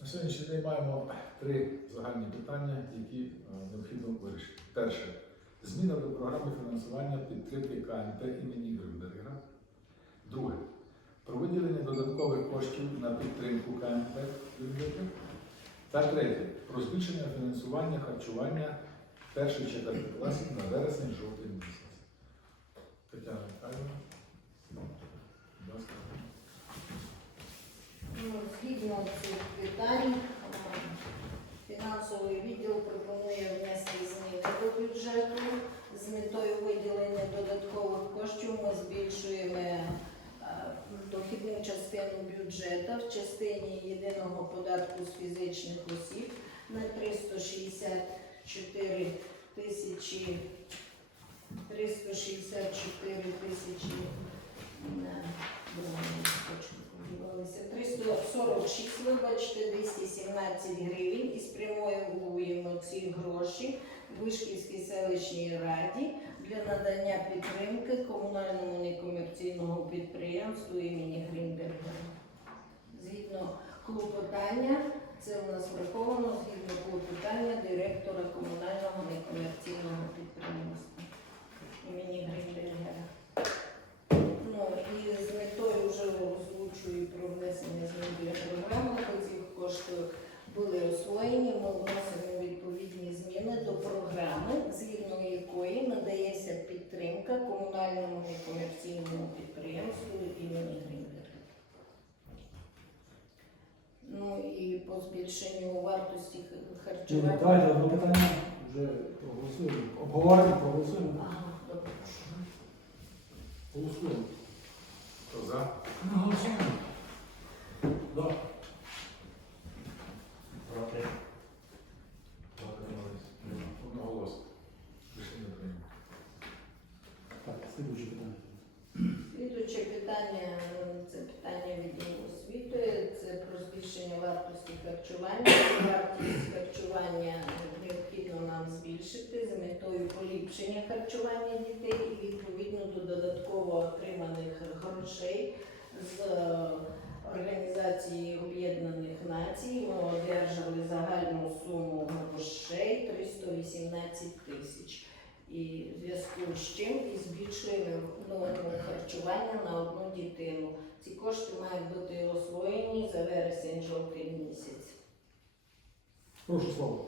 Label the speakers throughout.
Speaker 1: На сьогоднішній день маємо три загальні питання, які е, необхідно вирішити. Перше. Зміна до програми фінансування підтримки КНП імені Грюнбергера. Друге. Про виділення додаткових коштів на підтримку КНП Грюнбергера. Та третє. Про збільшення фінансування харчування перших четверти класів на вересень-жовтень місяць. Тетяна Михайловна. Будь ласка.
Speaker 2: Ну, Згідно цих питань, а, фінансовий відділ пропонує внести зміни до бюджету. З метою виділення додаткових коштів ми збільшуємо дохідну частину бюджету в частині єдиного податку з фізичних осіб на 364 тисячі 364 тисячі 346, вибачте, 217 гривень і спрямовуємо ці гроші Вишківській селищній раді для надання підтримки комунальному некомерційному підприємству імені Грінберга. Згідно клопотання, це у нас враховано згідно клопотання директора комунального некомерційного підприємства імені Грінбергера. Ну і з метою вже озвучую про внесення змін до програми, ці кошти були освоєні, ми вносимо відповідні зміни до програми, згідно якої надається підтримка комунальному некомерційному підприємству імені Грінберга. Ну і по збільшенню вартості х-
Speaker 3: не
Speaker 2: харчування.
Speaker 3: Давайте одне питання вже проголосуємо. Обговоримо, проголосуємо.
Speaker 2: Ага, добре.
Speaker 3: Голосуємо.
Speaker 1: Хто за?
Speaker 3: Голосуємо. Да.
Speaker 4: Проти.
Speaker 1: Одноголосно. Рішення прийнято.
Speaker 3: Так, слідуюче питання.
Speaker 2: Слідуюче питання це питання відділу освіти, це про збільшення вартості харчування. Вартість харчування необхідно нам збільшити з метою поліпшення харчування дітей і відповідно до додатково отриманих грошей з е, Організації Об'єднаних Націй. Ми одержали загальну суму грошей 318 тисяч. І в зв'язку з чим і збільшуємо норму харчування на одну дитину. Ці кошти мають бути освоєні за вересень-жовтень місяць.
Speaker 3: Прошу слово.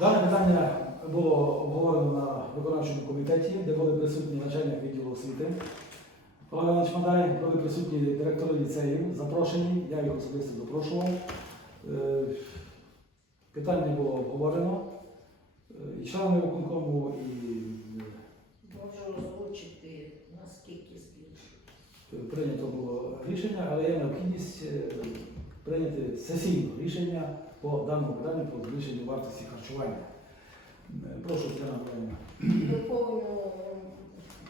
Speaker 3: Дане питання було обговорено на виконавчому комітеті, де були присутні начальник відділу освіти. Олег Іванович Мадай, були присутні директори ліцеїв, запрошені, я їх особисто запрошував. Е, Питання було обговорено. Е, І члени виконкому, і
Speaker 2: Можу озвучити, наскільки збільшують.
Speaker 3: е, прийнято було рішення, але є необхідність е, прийняти сесійне рішення по даному питанню про збільшення вартості харчування. Прошу, Тетяна Миколаївна.
Speaker 2: Доповню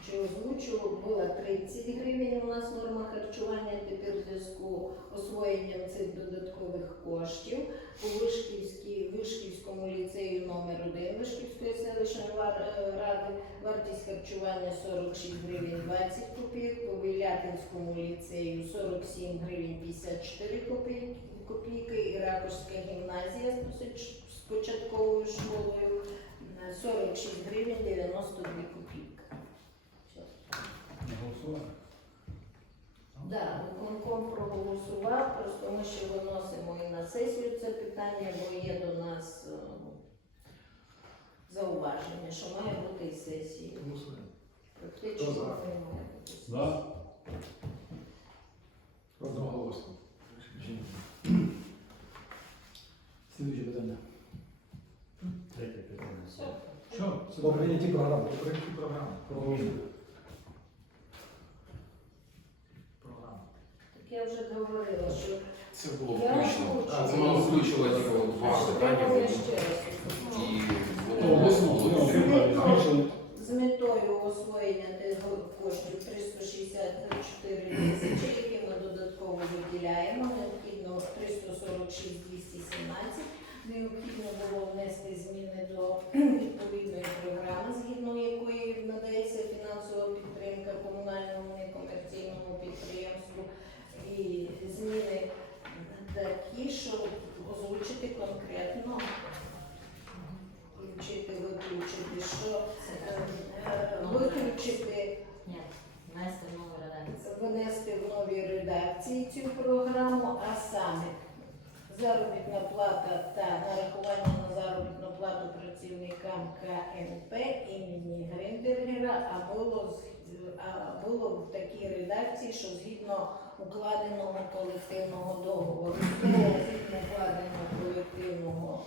Speaker 2: чи озвучу, була 30 гривень у нас норма харчування, тепер в зв'язку освоєнням цих додаткових коштів у Вишківській, Вишківському ліцею номер 1 Вишківської селищної е, ради вартість харчування 46 гривень 20 копійок, по Вилятинському ліцею 47 гривень 54 копійки, і Ракушська гімназія з початковою школою 46 гривень 92 копійки. Все.
Speaker 3: Голосувати.
Speaker 2: Да, виконком проголосував, просто ми ще виносимо і на сесію це питання, бо є до нас е, зауваження, що має бути і сесія.
Speaker 1: Голосуємо. Хто за?
Speaker 2: не має бути.
Speaker 3: Да.
Speaker 1: Одноголосно.
Speaker 3: Слідуюче питання.
Speaker 4: Третє питання.
Speaker 2: Все.
Speaker 1: Що?
Speaker 3: Це до прийняті програми.
Speaker 1: Про прийняті програми.
Speaker 3: Проголосуємо.
Speaker 1: Програми.
Speaker 2: Так я вже говорила, що
Speaker 5: Це було
Speaker 2: Я
Speaker 5: включено.
Speaker 2: озвучила.
Speaker 5: Це воно включило типу, два питання.
Speaker 2: ще раз.
Speaker 5: І
Speaker 3: Збільшили.
Speaker 2: з метою освоєння тих коштів 364 тисячі, які ми додатково виділяємо, необхідно 346 217. Необхідно було внести зміни до відповідної програми, згідно якої надається фінансова підтримка комунальному некомерційному підприємству і зміни дати редакції цю програму, а саме заробітна плата та нарахування на заробітну плату працівникам КНП імені Гриндергера, а було, а було в такій редакції, що згідно укладеного колективного договору. Згідно укладеного колективного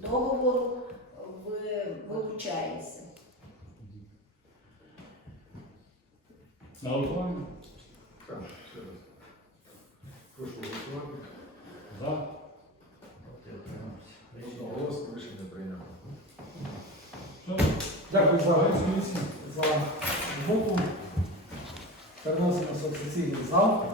Speaker 2: договору вилучається.
Speaker 3: На голосування?
Speaker 1: Так, ще раз. Прошу голосувати.
Speaker 3: За.
Speaker 4: Проти утримався. Рішення
Speaker 1: Одноголосно рішення прийнято.
Speaker 3: Дякую за гостю, за роботу. Переносимо в сесійний зал.